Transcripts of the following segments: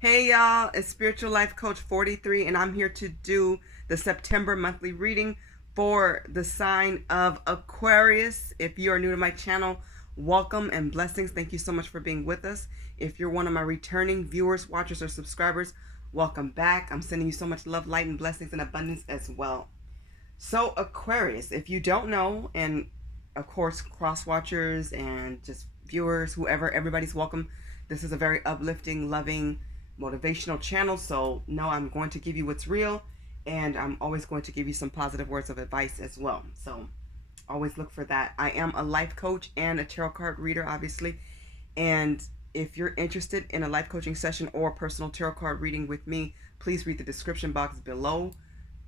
Hey y'all, it's Spiritual Life Coach 43 and I'm here to do the September monthly reading for the sign of Aquarius. If you are new to my channel, welcome and blessings. Thank you so much for being with us. If you're one of my returning viewers, watchers, or subscribers, welcome back. I'm sending you so much love, light, and blessings and abundance as well. So Aquarius, if you don't know, and of course cross watchers and just viewers, whoever, everybody's welcome. This is a very uplifting, loving, motivational channel, so no, I'm going to give you what's real, and I'm always going to give you some positive words of advice as well, so always look for that. I am a life coach and a tarot card reader, obviously, and if you're interested in a life coaching session or personal tarot card reading with me, please read the description box below.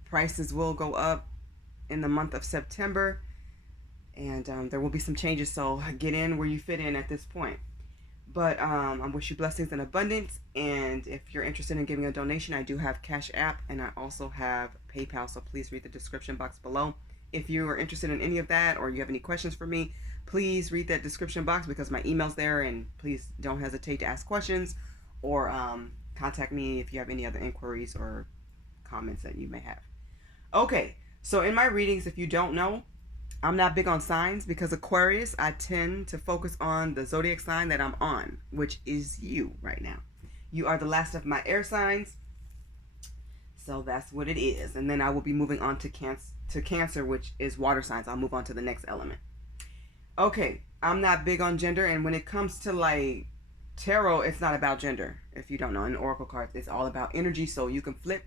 Prices will go up in the month of September, and there will be some changes, so get in where you fit in at this point. But I wish you blessings and abundance. And if you're interested in giving a donation, I do have CashApp and I also have PayPal. So please read the description box below. If you are interested in any of that or you have any questions for me, please read that description box because my email's there. And please don't hesitate to ask questions or contact me if you have any other inquiries or comments that you may have. Okay, so in my readings, if you don't know, I'm not big on signs because Aquarius, I tend to focus on the zodiac sign that I'm on, which is you right now. You are the last of my air signs, so that's what it is. And then I will be moving on to Cancer, which is water signs. I'll move on to the next element. Okay, I'm not big on gender, and when it comes to like tarot, it's not about gender. If you don't know, in oracle cards, it's all about energy. So you can flip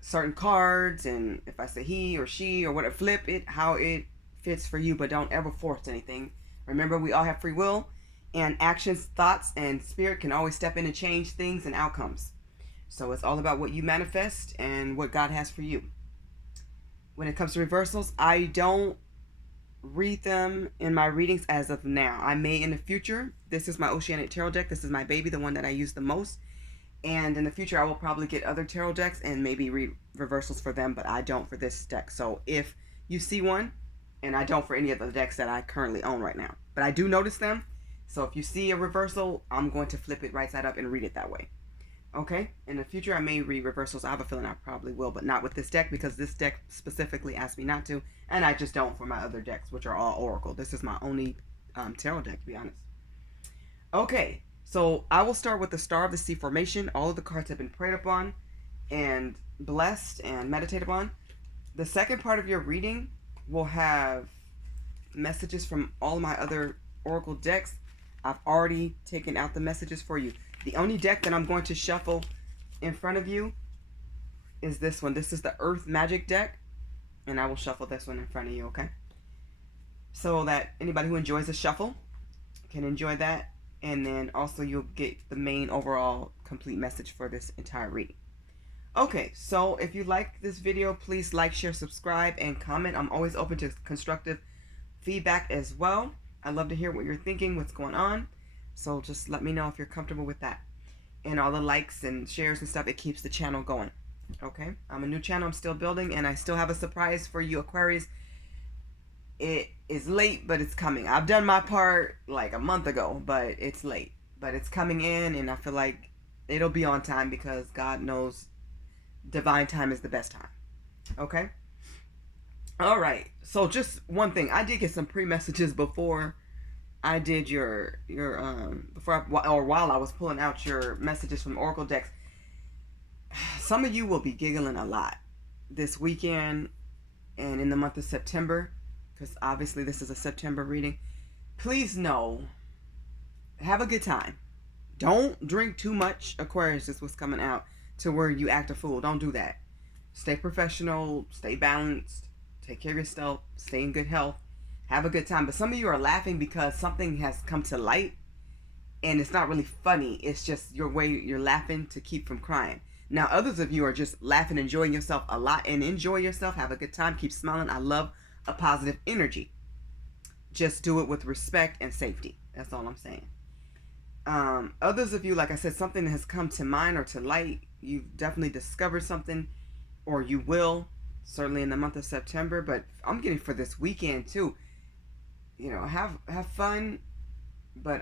certain cards, and if I say he or she or whatever, flip it how it fits for you, but don't ever force anything. Remember, we all have free will, and actions, thoughts, and spirit can always step in and change things and outcomes. So it's all about what you manifest and what God has for you. When it comes to reversals, I don't read them in my readings as of now. I may in the future. This is my Oceanic Tarot deck. This is my baby, the one that I use the most. And in the future, I will probably get other tarot decks and maybe read reversals for them, but I don't for this deck. So if you see one, and I don't for any of the decks that I currently own right now, but I do notice them. So if you see a reversal, I'm going to flip it right side up and read it that way. Okay? In the future, I may read reversals. I have a feeling I probably will, but not with this deck because this deck specifically asked me not to, and I just don't for my other decks, which are all Oracle. This is my only tarot deck, to be honest. Okay. So I will start with the Star of the Sea formation. All of the cards have been prayed upon and blessed and meditated upon. The second part of your reading will have messages from all of my other oracle decks. I've already taken out the messages for you. The only deck that I'm going to shuffle in front of you is this one. This is the Earth Magic deck, and I will shuffle this one in front of you, okay? So that anybody who enjoys a shuffle can enjoy that. And then also you'll get the main overall complete message for this entire reading. Okay, so if you like this video, please like, share, subscribe, and comment. I'm always open to constructive feedback as well. I'd love to hear what you're thinking, what's going on. So just let me know if you're comfortable with that. And all the likes and shares and stuff, it keeps the channel going. Okay, I'm a new channel, I'm still building, and I still have a surprise for you Aquarius. It is late, but it's coming. I've done my part like a month ago, but it's late. But it's coming in, and I feel like it'll be on time because God knows divine time is the best time. Okay? All right. So just one thing. I did get some pre-messages before I did while I was pulling out your messages from Oracle decks. Some of you will be giggling a lot this weekend and in the month of September, because obviously this is a September reading. Please know, have a good time. Don't drink too much, Aquarius, is what's coming out, to where you act a fool. Don't do that. Stay professional, stay balanced, take care of yourself, stay in good health, have a good time. But some of you are laughing because something has come to light, and it's not really funny. It's just your way you're laughing to keep from crying. Now, others of you are just laughing, enjoying yourself a lot, and enjoy yourself, have a good time, keep smiling. I love a positive energy. Just do it with respect and safety. That's all I'm saying. Others of you, like I said, something has come to mind or to light. You've definitely discovered something, or you will, certainly in the month of September. But I'm getting for this weekend too. You know, have fun, but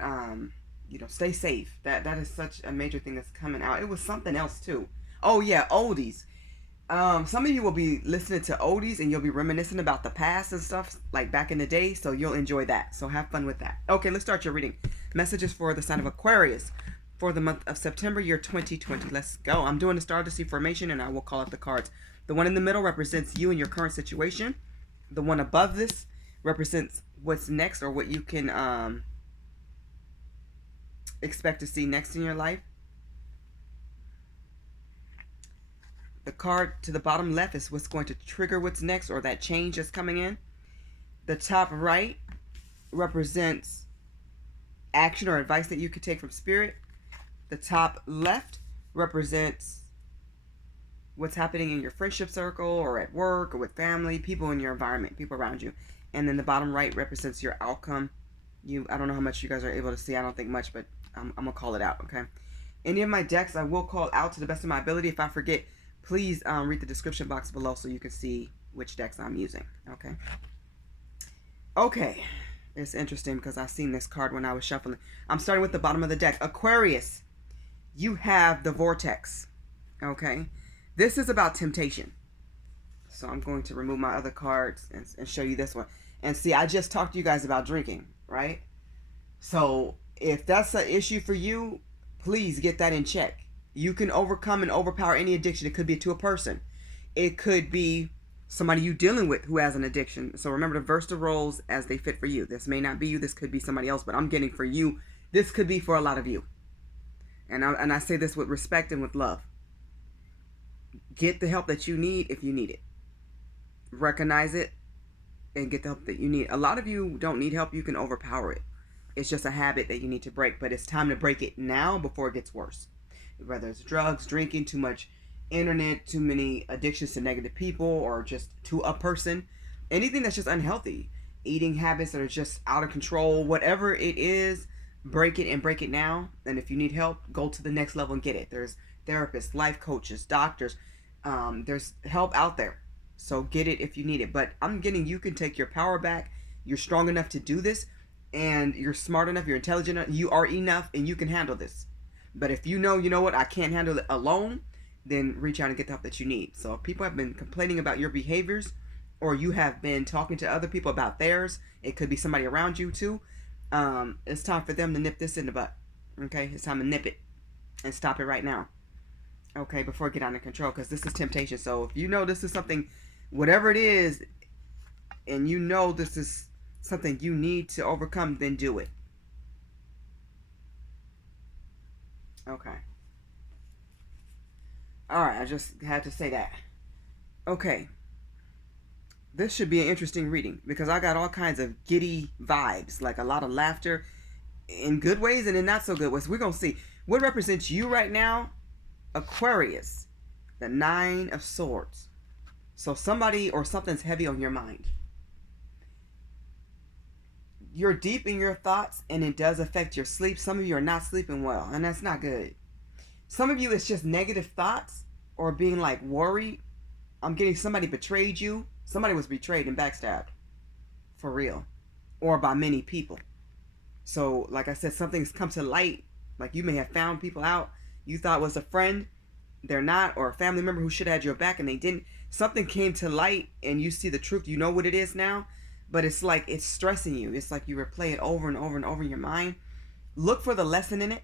stay safe. That is such a major thing that's coming out. It was something else too. Oh yeah, oldies. Some of you will be listening to oldies and you'll be reminiscing about the past and stuff like back in the day, so you'll enjoy that. So have fun with that. Okay, let's start your reading. Messages for the sign of Aquarius for the month of September, year 2020. Let's go. I'm doing the star to see formation and I will call out the cards. The one in the middle represents you and your current situation. The one above this represents what's next, or what you can expect to see next in your life. The card to the bottom left is what's going to trigger what's next, or that change that's coming in. The top right represents action or advice that you could take from spirit. The top left represents what's happening in your friendship circle or at work or with family, people in your environment, people around you. And then the bottom right represents your outcome. I don't know how much you guys are able to see. I don't think much, but I'm going to call it out, okay? Any of my decks I will call out to the best of my ability. If I forget, please read the description box below so you can see which decks I'm using, okay? Okay, it's interesting because I've seen this card when I was shuffling. I'm starting with the bottom of the deck. Aquarius, you have the vortex, okay? This is about temptation. So I'm going to remove my other cards and show you this one. And see, I just talked to you guys about drinking, right? So if that's an issue for you, please get that in check. You can overcome and overpower any addiction. It could be to a person. It could be somebody you dealing with who has an addiction. So remember to verse the roles as they fit for you. This may not be you. This could be somebody else, but I'm getting for you. This could be for a lot of you. And I say this with respect and with love. Get the help that you need if you need it. Recognize it and get the help that you need. A lot of you don't need help. You can overpower it. It's just a habit that you need to break, but it's time to break it now before it gets worse. Whether it's drugs, drinking, too much internet, too many addictions to negative people, or just to a person, anything that's just unhealthy, eating habits that are just out of control, whatever it is, break it and break it now. And if you need help, go to the next level and get it. There's therapists, life coaches, doctors. There's help out there. So get it if you need it. But I'm getting you can take your power back. You're strong enough to do this, and you're smart enough, you're intelligent enough, you are enough, and you can handle this. But if you know what, I can't handle it alone, then reach out and get the help that you need. So if people have been complaining about your behaviors, or you have been talking to other people about theirs, it could be somebody around you too, it's time for them to nip this in the butt. Okay, it's time to nip it and stop it right now. Okay, before it get out of control, because this is temptation. So if you know this is something, whatever it is, and you know this is something you need to overcome, then do it. Okay. Alright, I just had to say that. Okay. This should be an interesting reading because I got all kinds of giddy vibes, like a lot of laughter in good ways and in not so good ways. We're going to see. What represents you right now? Aquarius, the 9 of Swords. So somebody or something's heavy on your mind. You're deep in your thoughts and it does affect your sleep. Some of you are not sleeping well, and that's not good. Some of you, it's just negative thoughts or being like worried. I'm getting somebody betrayed you. Somebody was betrayed and backstabbed. For real. Or by many people. So, like I said, something's come to light. Like you may have found people out you thought was a friend. They're not. Or a family member who should have had your back and they didn't. Something came to light and you see the truth. You know what it is now. But it's like it's stressing you. It's like you replay it over and over and over in your mind. Look for the lesson in it.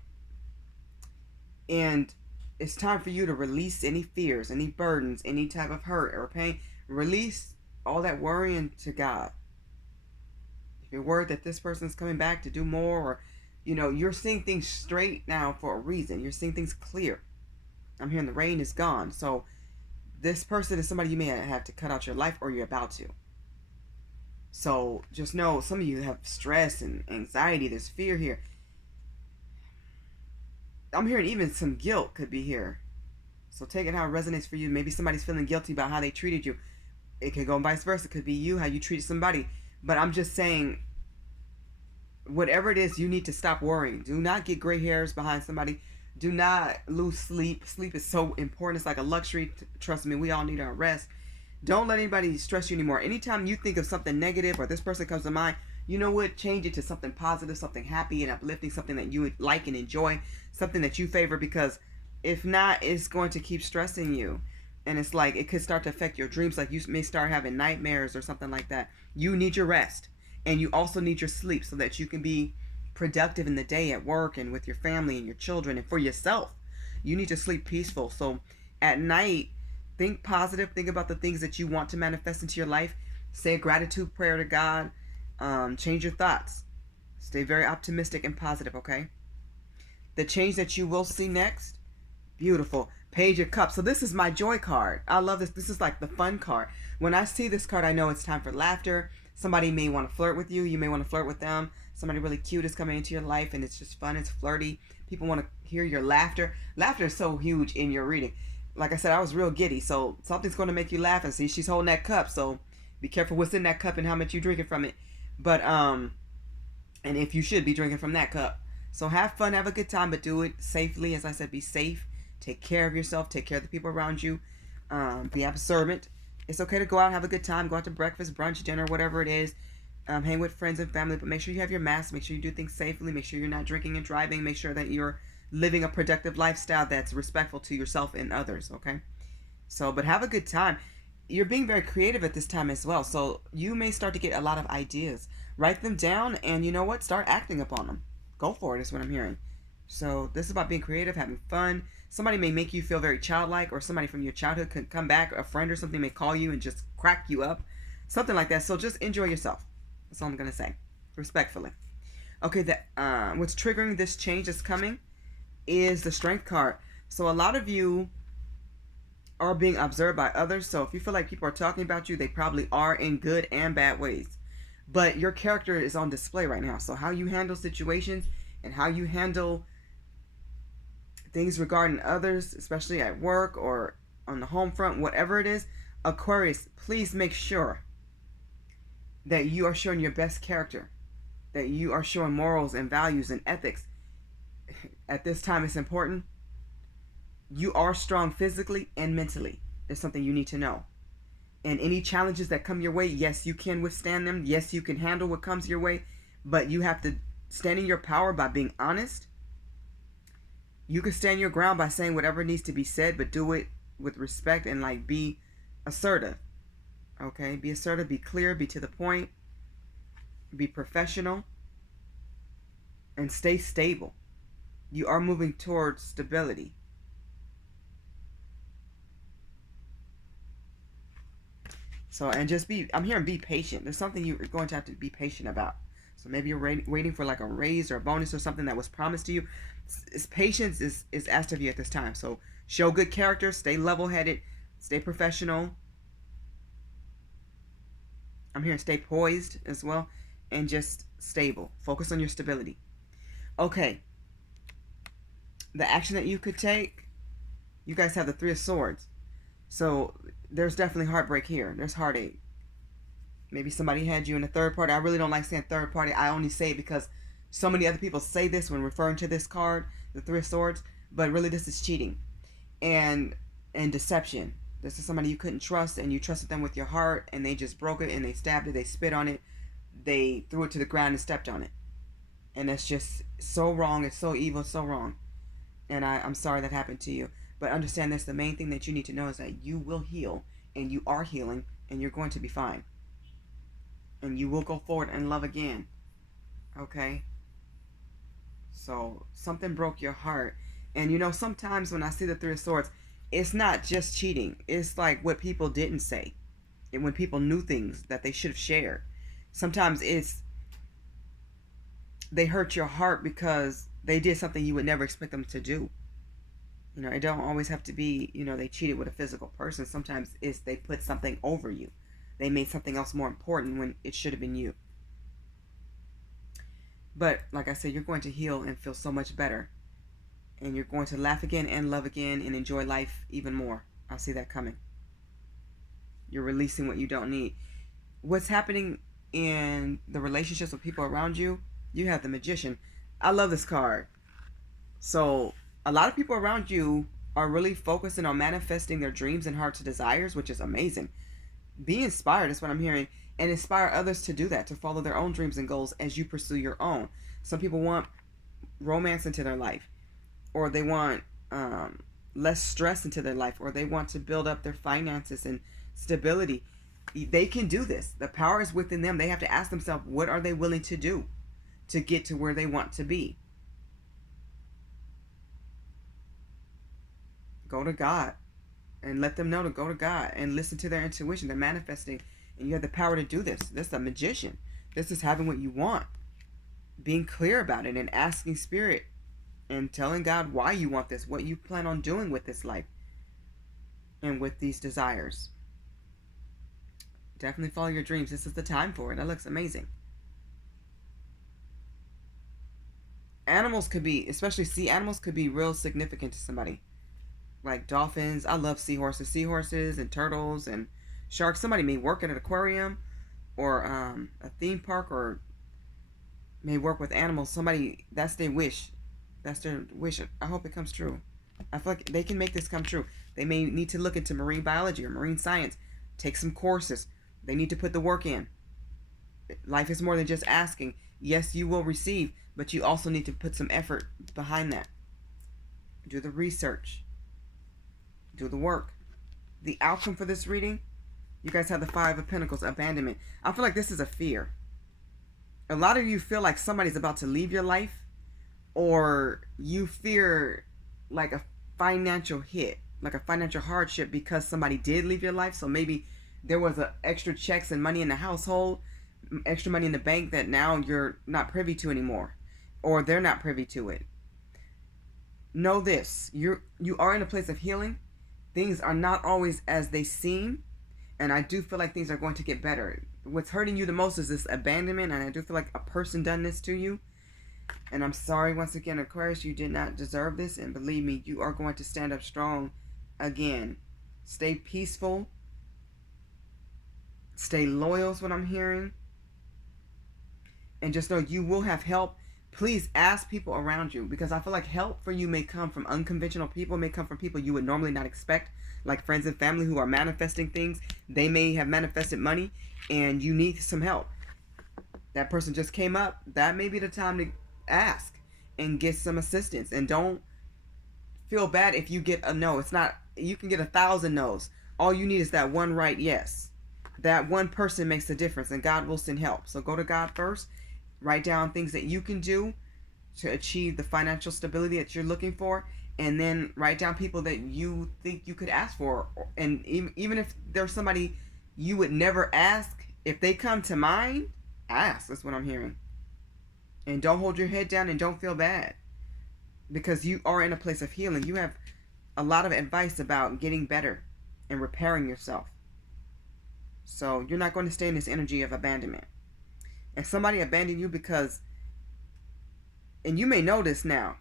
And it's time for you to release any fears, any burdens, any type of hurt or pain. Release all that worrying to God. If you're worried that this person's coming back to do more, or, you're seeing things straight now for a reason. You're seeing things clear. I'm hearing the rain is gone. So this person is somebody you may have to cut out your life, or you're about to. So just know some of you have stress and anxiety. There's fear here. I'm hearing even some guilt could be here. So take it how it resonates for you. Maybe somebody's feeling guilty about how they treated you. It could go vice versa. It could be you, how you treated somebody. But I'm just saying, whatever it is, you need to stop worrying. Do not get gray hairs behind somebody. Do not lose sleep. Sleep is so important. It's like a luxury. Trust me, we all need our rest. Don't let anybody stress you anymore. Anytime you think of something negative or this person comes to mind, you know what, change it to something positive, something happy and uplifting, something that you would like and enjoy, something that you favor, because if not, it's going to keep stressing you. And it's like it could start to affect your dreams. Like you may start having nightmares or something like that. You need your rest, and you also need your sleep so that you can be productive in the day at work and with your family and your children and for yourself. You need to sleep peaceful. So at night, think positive. Think about the things that you want to manifest into your life. Say a gratitude prayer to God. Change your thoughts. Stay very optimistic and positive, okay? The change that you will see next, beautiful. Page of Cups. So this is my joy card. I love this. This is like the fun card. When I see this card, I know it's time for laughter. Somebody may want to flirt with you. You may want to flirt with them. Somebody really cute is coming into your life, and it's just fun. It's flirty. People want to hear your laughter. Laughter is so huge in your reading. Like I said, I was real giddy, so something's going to make you laugh. And see, she's holding that cup, so be careful what's in that cup and how much you're drinking from it. But and if you should be drinking from that cup. So have fun, have a good time, but do it safely. As I said, be safe. Take care of yourself. Take care of the people around you. Be observant. It's okay to go out and have a good time. Go out to breakfast, brunch, dinner, whatever it is. Hang with friends and family, but make sure you have your mask. Make sure you do things safely. Make sure you're not drinking and driving. Make sure that you're living a productive lifestyle that's respectful to yourself and others, okay? So, but have a good time. You're being very creative at this time as well. So you may start to get a lot of ideas. Write them down, and you know what? Start acting upon them. Go for it is what I'm hearing. So this is about being creative, having fun. Somebody may make you feel very childlike, or somebody from your childhood could come back. A friend or something may call you and just crack you up. Something like that. So just enjoy yourself. That's all I'm going to say. Respectfully. Okay, what's triggering this change that's coming is the Strength card. So a lot of you are being observed by others. So if you feel like people are talking about you, they probably are, in good and bad ways. But your character is on display right now. So how you handle situations and how you handle things regarding others, especially at work or on the home front, whatever it is, Aquarius, please make sure that you are showing your best character, that you are showing morals and values and ethics. At this time, it's important. You are strong physically and mentally. There's something you need to know. And any challenges that come your way, yes, you can withstand them. Yes, you can handle what comes your way. But you have to stand in your power by being honest. You can stand your ground by saying whatever needs to be said, but do it with respect and like be assertive. Okay? Be assertive, be clear, be to the point, be professional, and stay stable. You are moving towards stability. So, and just I'm hearing be patient. There's something you're going to have to be patient about. So maybe you're waiting for like a raise or a bonus or something that was promised to you. Patience is asked of you at this time. So show good character, stay level-headed, stay professional. I'm hearing stay poised as well, and just stable. Focus on your stability. Okay. The action that you could take, you guys have the Three of Swords. So there's definitely heartbreak here. There's heartache. Maybe somebody had you in a third party. I really don't like saying third party. I only say it because so many other people say this when referring to this card, the Three of Swords. But really this is cheating and deception. This is somebody you couldn't trust, and you trusted them with your heart, and they just broke it, and they stabbed it, they spit on it, they threw it to the ground and stepped on it. And that's just so wrong. It's so evil, so wrong. And I'm sorry that happened to you. But understand this, the main thing that you need to know is that you will heal, and you are healing, and you're going to be fine. And you will go forward and love again. Okay? So, something broke your heart. And you know, sometimes when I see the Three of Swords, it's not just cheating. It's like what people didn't say. And when people knew things that they should have shared. Sometimes they hurt your heart because they did something you would never expect them to do. You know, it don't always have to be, you know, they cheated with a physical person. Sometimes it's they put something over you. They made something else more important when it should have been you. But, like I said, you're going to heal and feel so much better. And you're going to laugh again and love again and enjoy life even more. I see that coming. You're releasing what you don't need. What's happening in the relationships with people around you, you have the Magician. I love this card. So, a lot of people around you are really focusing on manifesting their dreams and heart's desires, which is amazing. Be inspired is what I'm hearing. and inspire others to do that, to follow their own dreams and goals as you pursue your own. Some people want romance into their life, or they want less stress into their life, or they want to build up their finances and stability. They can do this. The power is within them. They have to ask themselves, what are they willing to do to get to where they want to be? Go to God and let them know to go to God and listen to their intuition. They're manifesting, and you have the power to do this. This is a magician. This is having what you want, being clear about it and asking Spirit and telling God why you want this, what you plan on doing with this life and with these desires. Definitely follow your dreams. This is the time for it. That looks amazing. Animals could be, especially sea animals, could be real significant to somebody. Like dolphins. I love seahorses. Seahorses and turtles and sharks. Somebody may work at an aquarium or a theme park, or may work with animals. Somebody, that's their wish. That's their wish. I hope it comes true. I feel like they can make this come true. They may need to look into marine biology or marine science. Take some courses. They need to put the work in. Life is more than just asking. Yes, you will receive, but you also need to put some effort behind that. Do the research. Do the work. The outcome for this reading, you guys have the Five of Pentacles, abandonment. I feel like this is a fear. A lot of you feel like somebody's about to leave your life, or you fear like a financial hit, like a financial hardship because somebody did leave your life. So maybe there was extra checks and money in the household, extra money in the bank that now you're not privy to anymore, or they're not privy to it. Know this, you are in a place of healing. Things are not always as they seem, and I do feel like things are going to get better. What's hurting you the most is this abandonment, and I do feel like a person done this to you. And I'm sorry once again, Aquarius, you did not deserve this, and believe me, you are going to stand up strong again. Stay peaceful. Stay loyal is what I'm hearing. And just know you will have help. Please ask people around you, because I feel like help for you may come from unconventional people, may come from people you would normally not expect, like friends and family who are manifesting things. They may have manifested money and you need some help. That person just came up. That may be the time to ask and get some assistance. And don't feel bad if you get a no. It's not, you can get 1,000 no's. All you need is that one right yes. That one person makes a difference, and God will send help. So go to God first. Write down things that you can do to achieve the financial stability that you're looking for, and then write down people that you think you could ask for. And even if there's somebody you would never ask, if they come to mind, ask. That's what I'm hearing. And don't hold your head down and don't feel bad, because you are in a place of healing. You have a lot of advice about getting better and repairing yourself. So you're not going to stay in this energy of abandonment. And somebody abandoned you because, and you may know this now,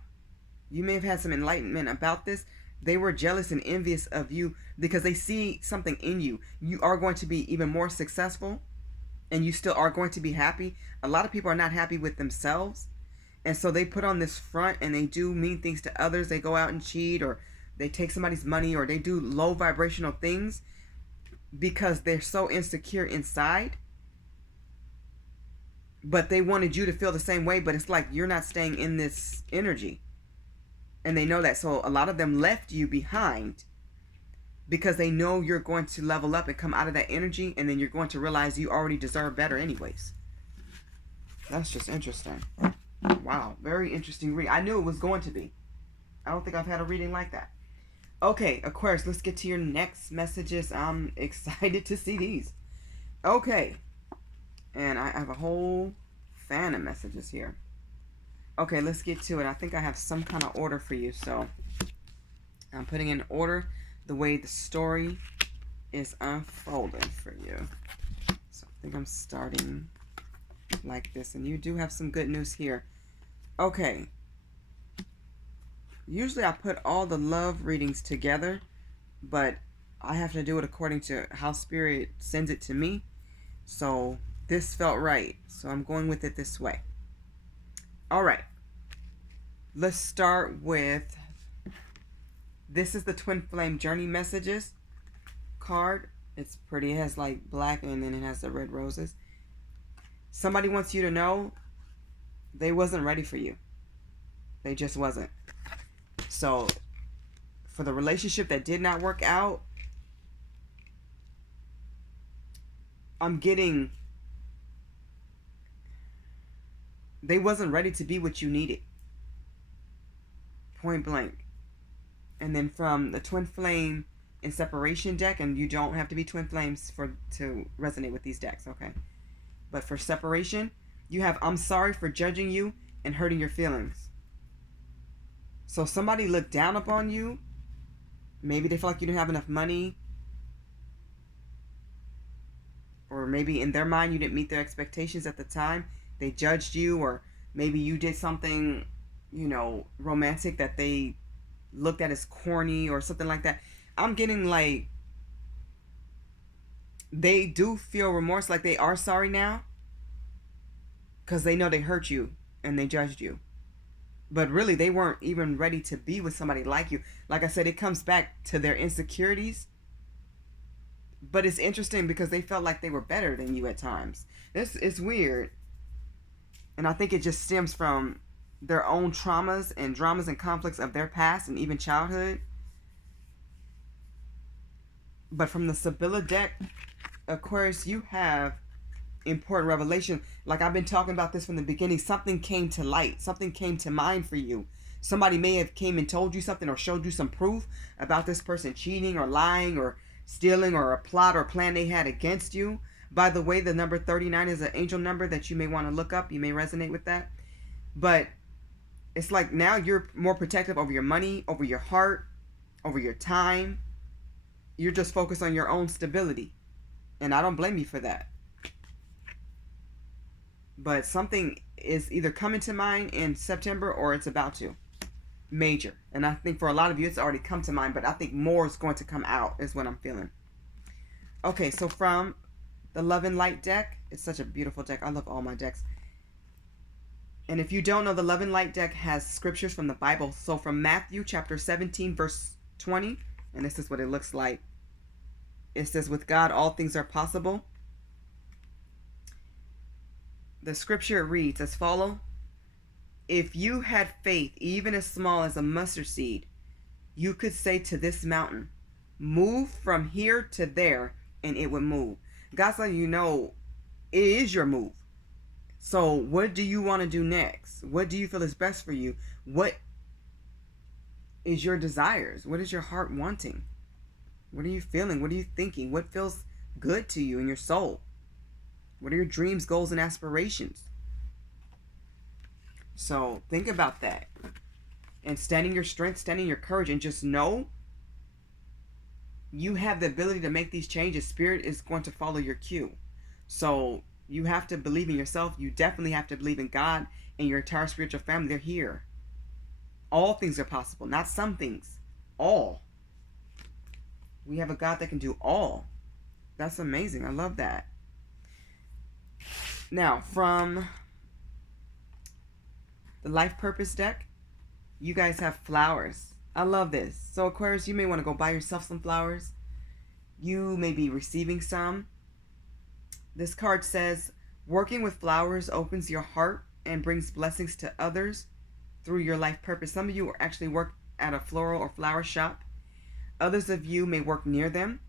you may have had some enlightenment about this. They were jealous and envious of you because they see something in you. You are going to be even more successful, and you still are going to be happy. A lot of people are not happy with themselves, and so they put on this front and they do mean things to others. They go out and cheat, or they take somebody's money, or they do low vibrational things because they're so insecure inside. But they wanted you to feel the same way, but it's like you're not staying in this energy. And they know that. So a lot of them left you behind because they know you're going to level up and come out of that energy, and then you're going to realize you already deserve better anyways. That's just interesting. Wow, very interesting read. I knew it was going to be. I don't think I've had a reading like that. Okay, Aquarius, let's get to your next messages. I'm excited to see these. Okay. And I have a whole fan of messages here. Okay, let's get to it. I think I have some kind of order for you. So I'm putting in order the way the story is unfolding for you. So I think I'm starting like this. And you do have some good news here. Okay. Usually I put all the love readings together, but I have to do it according to how Spirit sends it to me. So this felt right, so I'm going with it this way. All right. Let's start with, this is the Twin Flame Journey Messages card. It's pretty. It has like black and then it has the red roses. Somebody wants you to know they wasn't ready for you. They just wasn't. So for the relationship that did not work out, I'm getting they wasn't ready to be what you needed. Point blank. And then from the twin flame and separation deck, and you don't have to be twin flames to resonate with these decks, okay? But for separation, you have I'm sorry for judging you and hurting your feelings. So somebody looked down upon you. Maybe they feel like you didn't have enough money. Or maybe in their mind you didn't meet their expectations at the time. They judged you, or maybe you did something, romantic that they looked at as corny or something like that. I'm getting like they do feel remorse, like they are sorry now because they know they hurt you and they judged you. But really, they weren't even ready to be with somebody like you. Like I said, it comes back to their insecurities. But it's interesting because they felt like they were better than you at times. It's weird. And I think it just stems from their own traumas and dramas and conflicts of their past and even childhood. But from the Sibylla deck, Aquarius, you have important revelation. Like I've been talking about this from the beginning. Something came to light. Something came to mind for you. Somebody may have came and told you something or showed you some proof about this person cheating or lying or stealing or a plot or plan they had against you. By the way, the number 39 is an angel number that you may want to look up. You may resonate with that. But it's like now you're more protective over your money, over your heart, over your time. You're just focused on your own stability. And I don't blame you for that. But something is either coming to mind in September or it's about to. Major. And I think for a lot of you it's already come to mind, but I think more is going to come out is what I'm feeling. Okay, so from the Love and Light deck, it's such a beautiful deck. I love all my decks. And if you don't know, the Love and Light deck has scriptures from the Bible. So from Matthew chapter 17 verse 20, and this is what it looks like. It says, with God all things are possible. The scripture reads as follows. If you had faith, even as small as a mustard seed, you could say to this mountain, move from here to there, and it would move. God's letting you know it is your move. So what do you want to do next? What do you feel is best for you? What is your desires? What is your heart wanting? What are you feeling? What are you thinking? What feels good to you in your soul? What are your dreams, goals, and aspirations? So think about that. And standing your strength, standing your courage, and just know you have the ability to make these changes. Spirit is going to follow your cue. So you have to believe in yourself. You definitely have to believe in God and your entire spiritual family. They're here. All things are possible. Not some things. All. We have a God that can do all. That's amazing. I love that. Now, from the Life Purpose deck, you guys have flowers. I love this. So Aquarius, you may want to go buy yourself some flowers. You may be receiving some. This card says, working with flowers opens your heart and brings blessings to others through your life purpose. Some of you actually work at a floral or flower shop. Others of you may work near them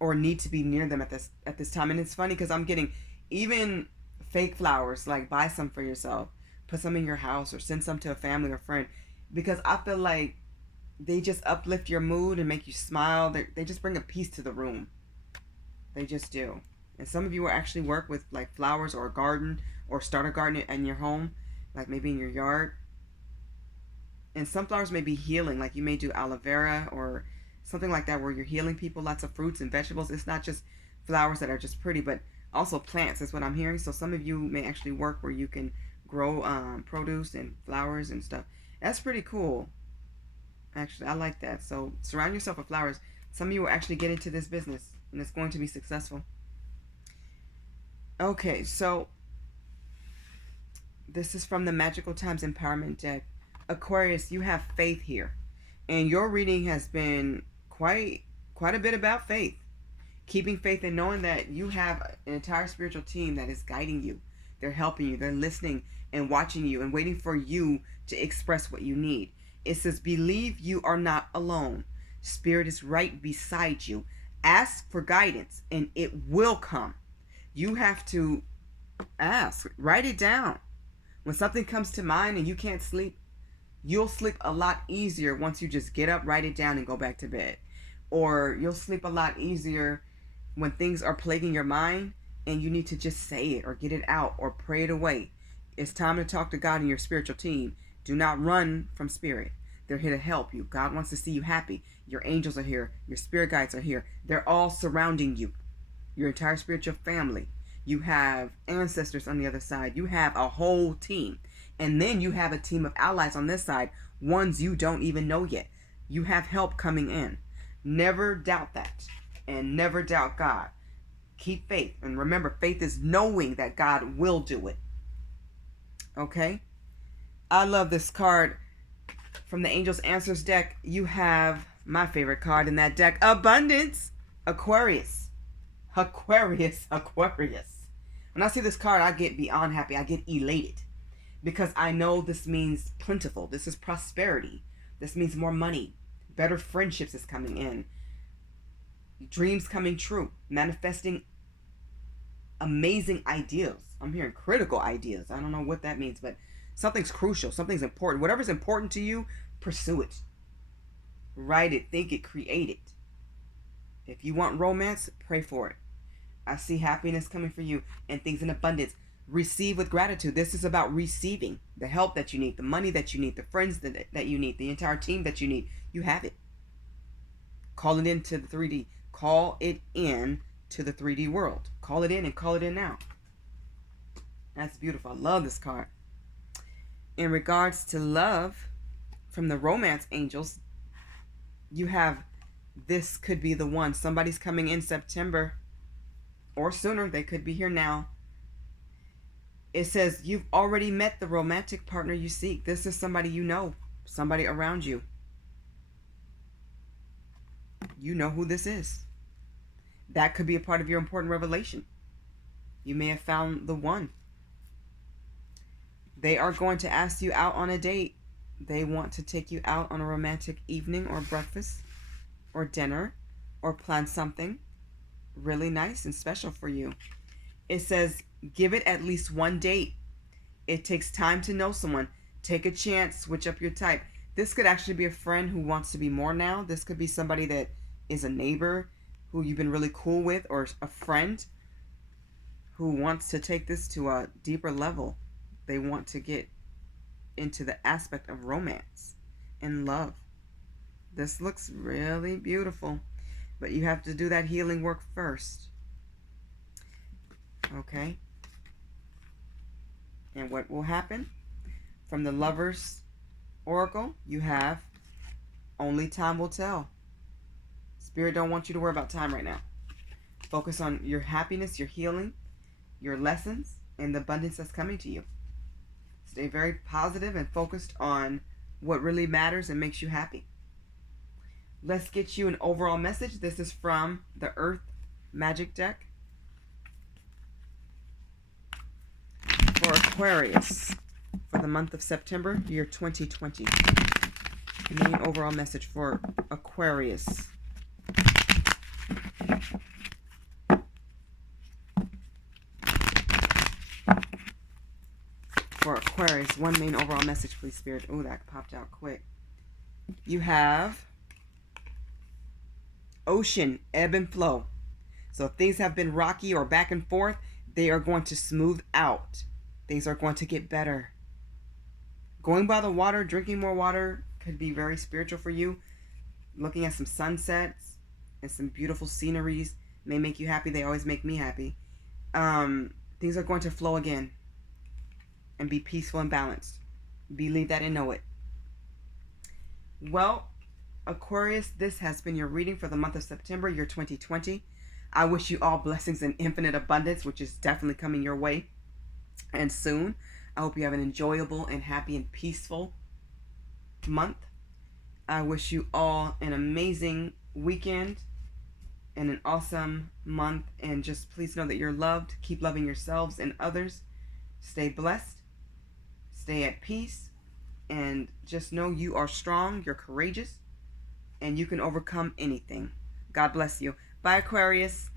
or need to be near them at this time. And it's funny because I'm getting even fake flowers, like buy some for yourself, put some in your house, or send some to a family or friend, because I feel like they just uplift your mood and make you smile. They just bring a peace to the room. They just do. And some of you will actually work with like flowers or a garden, or start a garden in your home, like maybe in your yard. And some flowers may be healing, like you may do aloe vera or something like that, where you're healing people, lots of fruits and vegetables. It's not just flowers that are just pretty, but also plants is what I'm hearing. So some of you may actually work where you can grow produce and flowers and stuff. That's pretty cool. Actually, I like that. So surround yourself with flowers. Some of you will actually get into this business and it's going to be successful. Okay, so this is from the Magical Times Empowerment deck. Aquarius, you have faith here. And your reading has been quite a bit about faith. Keeping faith and knowing that you have an entire spiritual team that is guiding you. They're helping you. They're listening and watching you and waiting for you to express what you need. It says, believe you are not alone. Spirit is right beside you. Ask for guidance and it will come. You have to ask. Write it down. When something comes to mind and you can't sleep, you'll sleep a lot easier once you just get up, write it down, and go back to bed. Or you'll sleep a lot easier when things are plaguing your mind and you need to just say it or get it out or pray it away. It's time to talk to God and your spiritual team. Do not run from spirit. They're here to help you. God wants to see you happy. Your angels are here. Your spirit guides are here. They're all surrounding you. Your entire spiritual family. You have ancestors on the other side. You have a whole team. And then you have a team of allies on this side, ones you don't even know yet. You have help coming in. Never doubt that. And never doubt God. Keep faith. And remember, faith is knowing that God will do it. Okay? I love this card from the Angels Answers deck. You have my favorite card in that deck, Abundance. Aquarius. Aquarius. Aquarius. When I see this card, I get beyond happy. I get elated. Because I know this means plentiful. This is prosperity. This means more money. Better friendships is coming in. Dreams coming true. Manifesting amazing ideas. I'm hearing critical ideas. I don't know what that means, but something's crucial. Something's important. Whatever's important to you, pursue it. Write it. Think it. Create it. If you want romance, pray for it. I see happiness coming for you and things in abundance. Receive with gratitude. This is about receiving the help that you need, the money that you need, the friends that you need, the entire team that you need. You have it. Call it into the 3D. Call it in to the 3D world. Call it in and call it in now. That's beautiful. I love this card. In regards to love, from the romance angels, you have this could be the one. Somebody's coming in September or sooner. They could be here now. It says you've already met the romantic partner you seek. This is somebody you know, somebody around you. You know who this is. That could be a part of your important revelation. You may have found the one. They are going to ask you out on a date. They want to take you out on a romantic evening or breakfast or dinner or plan something really nice and special for you. It says give it at least one date. It takes time to know someone. Take a chance. Switch up your type. This could actually be a friend who wants to be more now. This could be somebody that is a neighbor who you've been really cool with, or a friend who wants to take this to a deeper level. They want to get into the aspect of romance and love. This looks really beautiful, but you have to do that healing work first. Okay? And what will happen? From the Lover's Oracle, you have only time will tell. Spirit don't want you to worry about time right now. Focus on your happiness, your healing, your lessons, and the abundance that's coming to you. Stay very positive and focused on what really matters and makes you happy. Let's get you an overall message. This is from the Earth Magic deck for Aquarius for the month of September, year 2020. Main overall message for Aquarius. For Aquarius, one main overall message, please, Spirit. Oh, that popped out quick. You have ocean, ebb and flow. So if things have been rocky or back and forth, they are going to smooth out. Things are going to get better. Going by the water, drinking more water could be very spiritual for you. Looking at some sunsets and some beautiful sceneries may make you happy. They always make me happy. Things are going to flow again and be peaceful and balanced. Believe that and know it. Well, Aquarius, this has been your reading for the month of September, year 2020. I wish you all blessings and infinite abundance, which is definitely coming your way and soon. I hope you have an enjoyable and happy and peaceful month. I wish you all an amazing weekend and an awesome month. And just please know that you're loved. Keep loving yourselves and others. Stay blessed. Stay at peace. And just know you are strong. You're courageous. And you can overcome anything. God bless you. Bye, Aquarius.